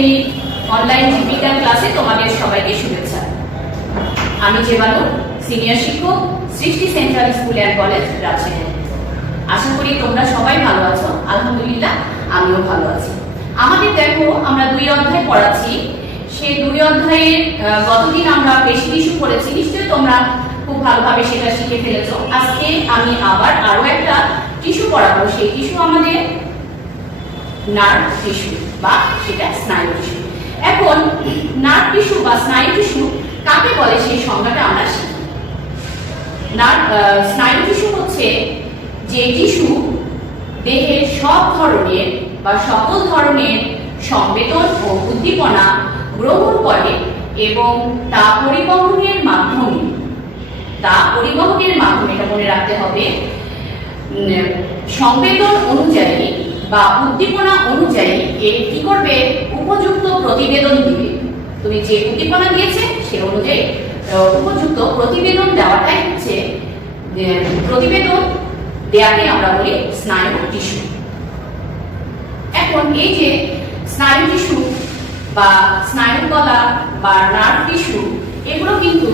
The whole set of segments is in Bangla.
শ্রেণীর অনলাইন জীববিজ্ঞান ক্লাসে তোমাদের সবাইকে শুভেচ্ছা। আমি জেবানু, সিনিয়র শিক্ষক, Srishti central school and college, Rajshahi. আশা করি তোমরা সবাই ভালো আছো। আলহামদুলিল্লাহ, আমিও ভালো আছি। আমাদের দেখো, আমরা 2 অধ্যায় পড়াচ্ছি। সেই 2 অধ্যায়ের গতদিন আমরা পেশি টিস্যু পড়েছি, নিশ্চয়ই তোমরা খুব ভালোভাবে সেটা শিখে ফেলেছো। আজকে আমি আরো একটা টিস্যু পড়াবো। সেই টিস্যু আমাদের নার্ভ টিস্যু বা সেটা স্নায়ু টিস্যু। এখন নার্ভ টিস্যু বা স্নায়ু টিস্যু কাকে বলে সেই সংজ্ঞাটা আমরা শিখি। স্নায়ু টিস্যু হচ্ছে যে টিস্যু দেহের সব ধরনের বা সকল ধরনের সংবেদন ও উদ্দীপনা গ্রহণ করে এবং তা পরিবহনের মাধ্যমে এটা মনে রাখতে হবে, সংবেদন অনুযায়ী বা উদ্দীপনা অনুযায়ী এর কি করবে, উপযুক্ত প্রতিবেদন দিবে। তুমি যে উদ্দীপনা দিয়েছে সে অনুযায়ী উপযুক্ত প্রতিবেদন দেওয়াটাই হচ্ছে, প্রতিবেদন দেয়াকে আমরা বলি স্নায়ু টিস্যু। এখন এই যে স্নায়ু টিস্যু বা স্নায়ু কলা বা নার্ভ টিস্যু, এগুলো কিন্তু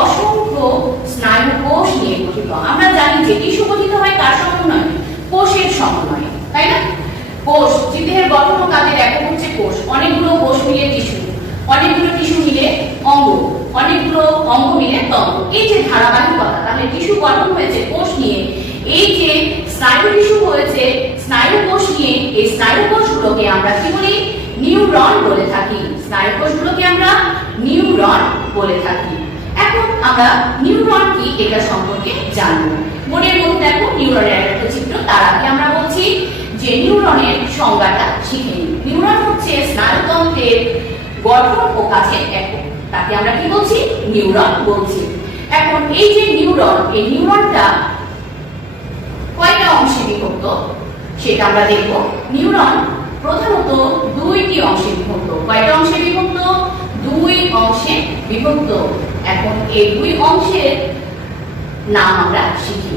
অসংখ্য স্নায়ু কোষ নিয়ে গঠিত। আমরা জানি যে টিস্যু গঠিত হয় কার সমন্বয়ে, কোষের সমন্বয়ে, তাই না? কোষ, জীবদেহের গঠন ও কাজের একক হচ্ছে কোষ। অনেকগুলো কোষ মিলে টিস্যু, অনেকগুলো টিস্যু মিলে অঙ্গ, অনেকগুলো অঙ্গ মিলে তন্তু। এই যে ধারাবাহিকতা, তাহলে টিস্যু গঠন হয়েছে কোষ নিয়ে। এই যে স্নায়ু টিস্যু হয়েছে স্নায়ু কোষ নিয়ে। এই স্নায়ু কোষগুলোকে আমরা কি বলি, নিউরন বলে থাকি। স্নায়ু কোষগুলোকে আমরা নিউরন বলে থাকি। এখন আমরা নিউরন কি এটা সম্পর্কে জানবো। বোর্ডের মধ্যে দেখো নিউরনের একটা চিত্র। তার আগে আমরা বলছি যে নিউরনের সংজ্ঞাটা শিখে নিই। নিউরন হচ্ছে স্নায়ুতন্ত্রের গঠন ও কাজের একক, তাকে আমরা কি বলছি, নিউরন বলছি। এখন এই যে নিউরন, এই নিউরনটা কয়টা অংশে বিভক্ত সেটা আমরা দেখব। নিউরন প্রধানত 2টি অংশে বিভক্ত। কয়টা অংশে বিভক্ত? 2 অংশে বিভক্ত। এখন এই 2 অংশের নাম আমরা শিখি।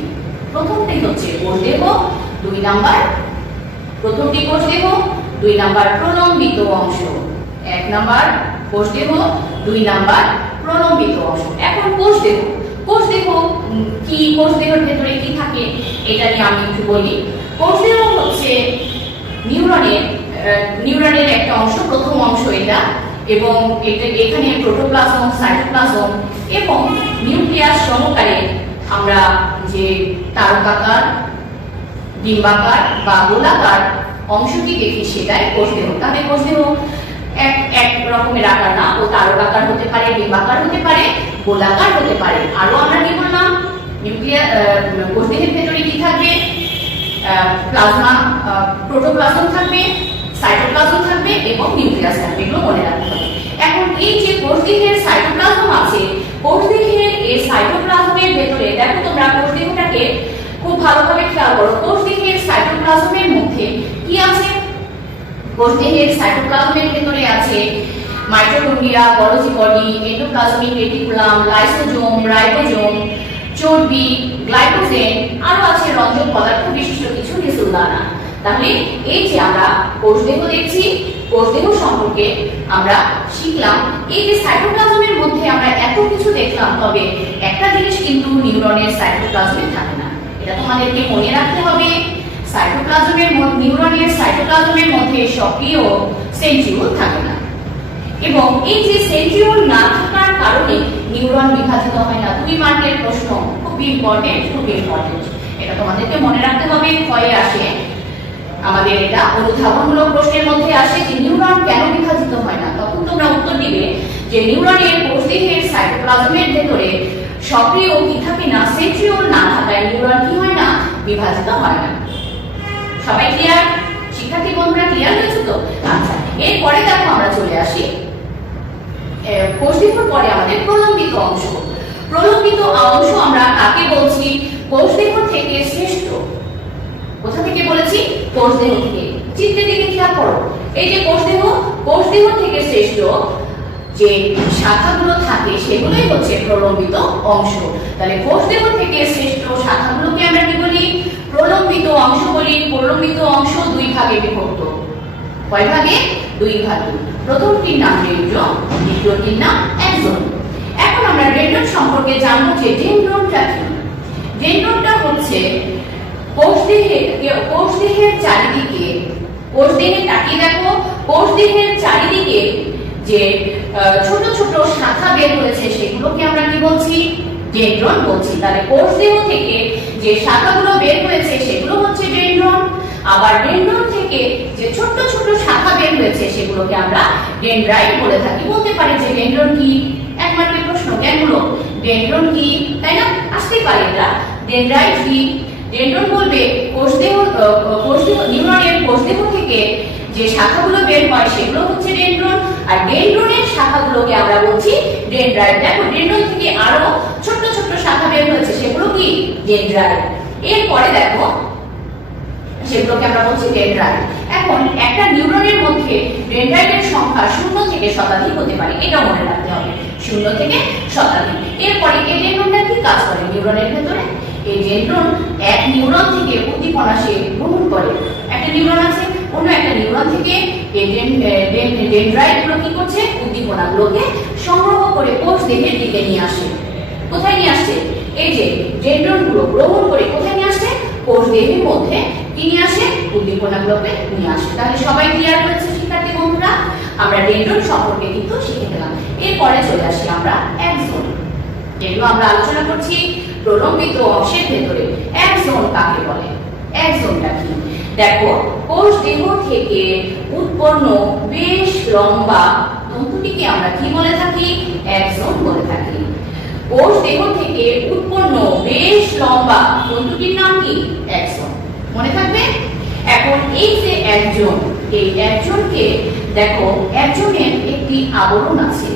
প্রথমটি হচ্ছে কোষদেহ, 2 নাম্বার প্রথমটি কোষদেহ, 2 নাম্বার প্রলম্বিত অংশ। 1 নাম্বার কোষদেহ, 2 নাম্বার প্রলম্বিত অংশ। এখন কোষদেহ কি, কোষদেহের ভেতরে কি থাকে এটা নিয়ে আমি একটু বলি। কোষদেহ হচ্ছে নিউরনের একটা অংশ, প্রথম অংশ এটা, এবং এখানে প্রোটোপ্লাজম, সাইটোপ্লাজম এবং নিউক্লিয়াস সহকারে আমরা যে তারকাকার, ডিম্বাকার বা গোলাকার অংশটি দেখি সেটাই কোষদেহ। তাহলে কোষদেহ এক রকমের আকার না, ও তারকাকার হতে পারে, ডিম্বাকার হতে পারে, গোলাকার হতে পারে। আরো আমরা কি বললাম, কোষদেহের ভেতরে কি থাকবে, প্লাজমা, প্রোটোপ্লাজম থাকবে, সাইটোপ্লাজম থাকবে এবং নিউক্লিয়াস থাকবে। এগুলো মনে রাখতে হবে। এখন এই যে কোষদেহের সাইটোপ্লাজম আছে, কোষদেহের এই সাইটোপ্লাজমের ভেতরে দেখো, তোমরা কোষদেহটাকে খুব ভালোভাবে খেয়াল করো। কোষদেহের সাইটোপ্লাজমের মধ্যে কি আছে? কোষদেহের সাইটোপ্লাজমের ভেতরে আছে mitochondria, Golgi body, endoplasmic reticulum, lysosome, ribosome, চর্বি, গ্লাইকোজেন, আরো আছে রঞ্জক পদার্থ বিশিষ্ট কিছু নিউক্লিয়াস। তাহলে এই যে আমরা কোষদেহ দেখছি, কোষদেহ সম্পর্কে আমরা শিখলাম। এই যে সাইটোপ্লাজমের মধ্যে আমরা এত কিছু দেখলাম, তবে একটা জিনিস কিন্তু নিউরনের সাইটোপ্লাজমে থাকে না। এটা তোমাদেরকে মনে রাখতে হবে। নিউরনের সাইটোপ্লাজমের মধ্যে সক্রিয় সেন্ট্রিওল থাকে না, এবং এই যে সেন্ট্রিওল না থাকার কারণে নিউরন বিভাজিত হয় না। 2 মার্কের প্রশ্ন, খুব ইম্পর্টেন্ট। এটা তোমাদেরকে মনে রাখতে হবে। ক্ষয়ে আসে আমাদের, এটা অনুধাবনমূলক প্রশ্নের মধ্যে আসে যে নিউরন কেন বিভাজিত হয় না। তখন তোমরা উত্তর দিবে যে নিউরনের কোষদেহের সাইটোপ্লাজমের ভেতরে সক্রিয় কি থাকে না, সেন্ট্রিওল না থাকায় নিউরন কি হয় না, বিভাজিত হয় না। সবাই ক্লিয়ার? শিক্ষার্থী বন্ধুরা ক্লিয়ার হয়েছে তো? আচ্ছা, এরপরে দেখো আমরা চলে আসি কোষদেহের পরে আমাদের প্রলম্বিত অংশ। প্রলম্বিত অংশ আমরা কাকে বলছি? কোষদেহ থেকে শ্রেষ্ঠ। কোথা থেকে বলেছি? কোষদেহ থেকে। চিত্রের দিকে খেয়াল করো। এই যে কোষদেহ থেকে শ্রেষ্ঠ যে শাখাগুলো থাকে সেগুলোই হচ্ছে প্রলম্বিত অংশ। তাহলে কোষদেহ থেকে শ্রেষ্ঠ শাখাগুলোকে আমরা কি বলি? প্রলম্বিত অংশ বলি। প্রলম্বিত অংশ 2 ভাগে বিভক্ত। কয় ভাগে? 2 ভাগে। প্রথমটির নাম ডেনড্রন, দ্বিতীয়টির নাম অ্যাক্সন। এখন আমরা ডেনড্রন সম্পর্কে জানবো যে ডেনড্রনটা কি। ডেনড্রনটা হচ্ছে কোষদেহের চারিদিকে, কোষদেহের তাকিয়ে দেখো, কোষদেহের চারিদিকে যে ছোট ছোট শাখা বের হয়েছে সেগুলোকে আমরা কি বলছি? ডেনড্রন বলছি। তাহলে কোষদেহ থেকে যে শাখাগুলো বের হয়েছে সেগুলো হচ্ছে ডেনড্রন। আবার ডেনড্রন থেকে যে ছোট ছোট শাখা বের হয়েছে সেগুলোকে আমরা ডেনড্রাইট বলে থাকি। বলতে পারি যে ডেনড্রন কি? এক মার্কের প্রশ্ন, কেন হলো ডেনড্রন কি, তাই না? আসতেই পারে এটা। ডেনড্রাইট কি? ডেনড্রন বলবে কোষদেহ নিউরনের কোষদেহ থেকে যে শাখাগুলো বের হয় সেগুলো হচ্ছে ডেনড্রন, আর ডেনড্রনের শাখাগুলোকে আমরা বলছি ডেনড্রাইট। দেখো ডেনড্রন থেকে আরো ছোট ছোট শাখা বের হয়েছে সেগুলো কি? ডেনড্রাইট। এরপরে দেখো সেগুলোকে আমরা বলছি ডেনড্রাইট। এখন একটা নিউরনের মধ্যে ডেনড্রাইটের সংখ্যা 0 থেকে শতাধিক হতে পারে, এটা মনে রাখতে হবে, 0 থেকে শতাধিক। এরপরে এই ডেনড্রনটা কি কাজ করে নিউরনের ভেতরে? এই ডেনড্রন এক নিউরন থেকে উদ্দীপনা সে গ্রহণ করে। একটা নিউরন আছে, অন্য একটা নিউরন থেকে এই ডেনড্রাইটগুলো কি করছে? উদ্দীপনাগুলোকে সংগ্রহ করে কোষ দেহের দিকে নিয়ে আসে। কোথায় নিয়ে আসছে? এই যে ডেনড্রনগুলো গ্রহণ করে কোথায় নিয়ে আসে? কোষ দেহের মধ্যে কি নিয়ে আসে? উদ্দীপনাগুলোকে নিয়ে আসে। তাহলে সবাই ক্লিয়ার হয়েছে শিক্ষার্থী বন্ধুরা? আমরা ডেনড্রন সম্পর্কে কিন্তু শিখে গেলাম। এরপরে চলে আসি আমরা অ্যাক্সন। এগুলো আমরা আলোচনা করছি প্রলম্বিত অংশের ভেতরে। অ্যাক্সন কাকে বলে? অ্যাক্সনটা কি? দেখো কোষ দেহ থেকে উৎপন্ন বেশ লম্বা তন্তুটিকে আমরা কি বলে থাকি? অ্যাক্সন বলে থাকি। কোষ দেহ থেকে উৎপন্ন বেশ লম্বা তন্তুটির নাম কি? অ্যাক্সন। মনে থাকবে? এখন এই যে একজন, এই একজনকে দেখো, একজনের একটি আবরণ আছে,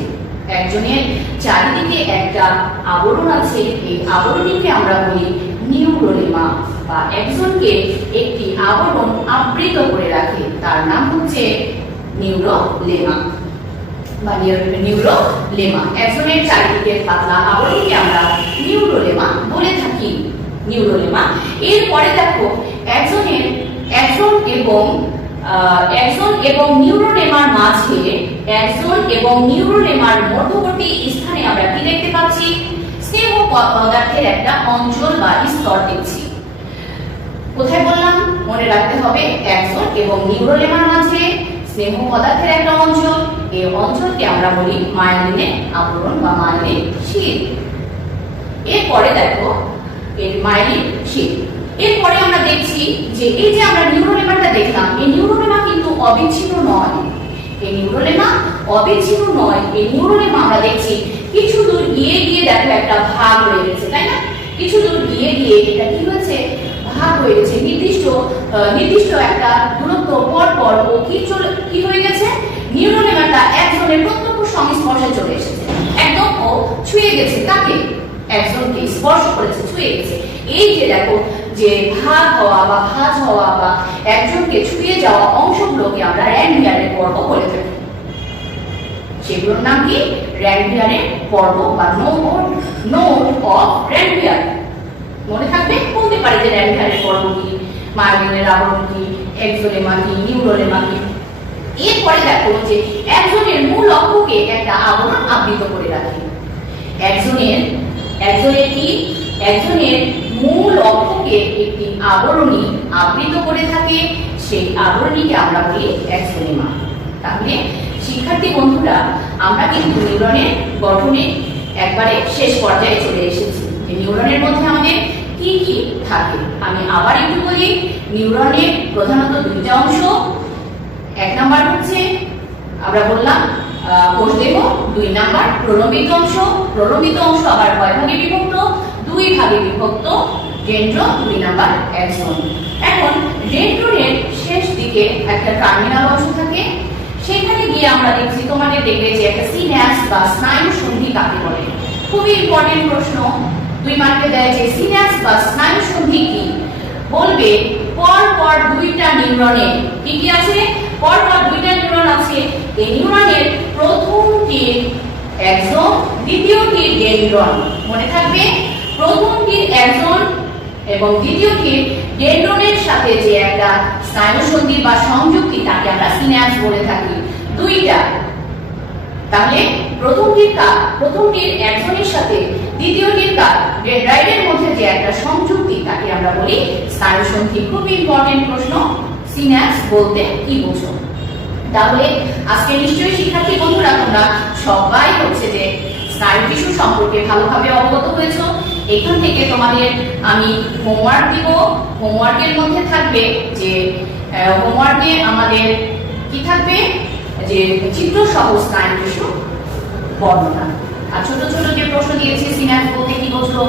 একজনের চারিদিকে একটা আবরণ আছে। এই আবরণীকে আমরা বলি নিউরোলেমা, বা একজনকে একটি আবরণ আবৃত করে রাখে, তার নাম হচ্ছে নিউরোলেমা বা নিউরোলেমা। একজনের চারিদিকে পাতলা আবরণীকে আমরা নিউরোলেমা বলে থাকি, নিউরোলেমা। এরপরে দেখো অ্যাক্সন এবং নিউরোলেমার মাঝে, অ্যাক্সন এবং নিউরোলেমার মধ্যবর্তী স্থানে আমরা কি দেখতে পাচ্ছি? স্নেহ পদার্থের একটা অঞ্চল বা স্তর দেখছি। কোথায় বললাম? মনে রাখতে হবে, অ্যাক্সন এবং নিউরোলেমার মাঝে স্নেহ পদার্থের একটা অঞ্চল, এই অঞ্চলকে আমরা বলি মায়োলিনের আবরণ বা মায়োলিন শীট। এরপরে দেখো এর মায়োলিন শীট। এরপরে আমরা দেখছি যে এই যে আমরা নিউরোলেমাটা দেখলাম, এই নিউরোলেমা কিন্তু অবিচ্ছিন্ন নয়। এই নিউরোলেমা অবিচ্ছিন্ন নয়। এই নিউরোলেমা আমরা দেখছি কিছু দূর গিয়ে গিয়ে দেখো একটা ভাগ হয়ে গেছে, তাই না? কিছু দূর গিয়ে গিয়ে এটা কি হয়েছে? ভাগ হয়ে গেছে। নির্দিষ্ট একটা দূরত্ব পর পর ও কি হয়ে গেছে? নিউরোলেমাটা একজনের প্রত্যক্ষ সংস্পর্শে চলে এসেছে, একদম ও ছুঁয়ে গেছে। তাকে একজনকে স্পর্শ করেছে, ছুঁয়ে গেছে। এই যে দেখো যে ভাগ হওয়া বা ভাঁজ হওয়া বা একজনকে ছুঁয়ে যাওয়া অংশগুলোকে আমরা র্যানভিয়ারের পর্ব বলে থাকি। সেগুলোর নাম কি? র্যানভিয়ারের পর্ব বা নোড অফ র্যানভিয়ার। মনে থাকবে? বলতে পারি যে র্যানভিয়ারের পর্ব কি, মায়োলিনের আবরণ কি, এক্সোলেমা কি, নিউরোলেমা কি। এরপরে দেখো যে একজনের মূল অক্ষকে একটা আবরণ আবৃত করে রাখে। একজনের মূল অক্ষকে একটি আবরণী আবৃত করে থাকে, সেই আবরণীকে আমরা বলি এক্সোলেমা। তাহলে শিক্ষার্থী বন্ধুরা, আমরা কিন্তু নিউরনের গঠনে একবারে শেষ পর্যায়ে চলে এসেছি। এই নিউরনের মধ্যে আমাদের কি কি থাকে আমি আবার একটু বলি। নিউরনের প্রধানত দুইটা অংশ। এক নাম্বার হচ্ছে আমরা বললাম কোষদেহ, 2 নাম্বার প্রলম্বিত অংশ। প্রলম্বিত অংশ আবার কয় ভাগে বিভক্ত? 2 ভাগে বিভক্ত। Dendron, 2 number Axon. এখন ডেনড্রনের শেষ দিকে একটা টার্মিনাল অংশ থাকে, সেখানে গিয়ে আমরা দেখছি, তোমাদের দেখবে যে একটা সিন্যাপস বা স্নায়ু সন্ধি কাকে বলে। খুবই ইম্পর্টেন্ট প্রশ্ন, 2 মার্কে দেয় যে সিন্যাপস বা স্নায়ু সন্ধি কি। বলবে পর পর 2টা নিউরনে কি কি আছে? পর পর 2টা নিউরন আছে। এই নিউরনের প্রথমটির অ্যাক্সন, দ্বিতীয়টির ডেনড্রন। মনে থাকবে, প্রথমটির অ্যাক্সন এবং দ্বিতীয়টির ডেনড্রনের সাথে যে একটা স্নায়ু সন্ধি বা সংযুক্তি, তাকে আমরা সিন্যাপস বলে থাকি। 2টা তাহলে প্রথমটির একজনের সাথে দ্বিতীয়টির ডেনড্রাইটের মধ্যে যে একটা সংযুক্তি তাকে আমরা বলি স্নায়ুসন্ধি। খুব ইম্পর্টেন্ট প্রশ্ন, সিন্যাপস বলতে কি বোঝো? তাহলে আজকে নিশ্চয়ই শিক্ষার্থী বন্ধুরা তোমরা সবাই হচ্ছে যে স্নায়ু টিস্যু সম্পর্কে ভালোভাবে অবগত হয়েছো। এখান থেকে তোমাদের আমি হোমওয়ার্ক দিব। হোমওয়ার্কের মধ্যে থাকবে যে হোমওয়ার্কে আমাদের কি থাকবে, যে চিত্র সহ স্নায়ু টিস্যু বর্ণনা। আর ছোট ছোট যে প্রশ্ন দিয়েছি, সিন্যাপস বলতে কি বোঝো,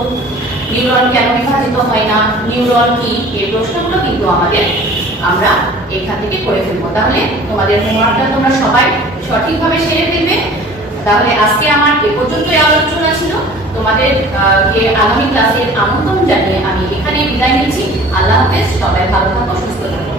নিউরন কেন বিভাজিত হয় না, নিউরন কি, এই প্রশ্নগুলো কিন্তু আমরা এখান থেকে করে ফেলবো। তাহলে তোমাদের হোমওয়ার্কটা তোমরা সবাই সঠিকভাবে সেরে ফেলবে। তাহলে আজকে আমার এ পর্যন্তই আলোচনা ছিল। তোমাদের আগামী ক্লাসের আমন্ত্রণ জানিয়ে আমি এখানে বিদায় নিচ্ছি। আল্লাহ হাফেজ, সবাই ভালো থাকো, সুস্থ থাকো।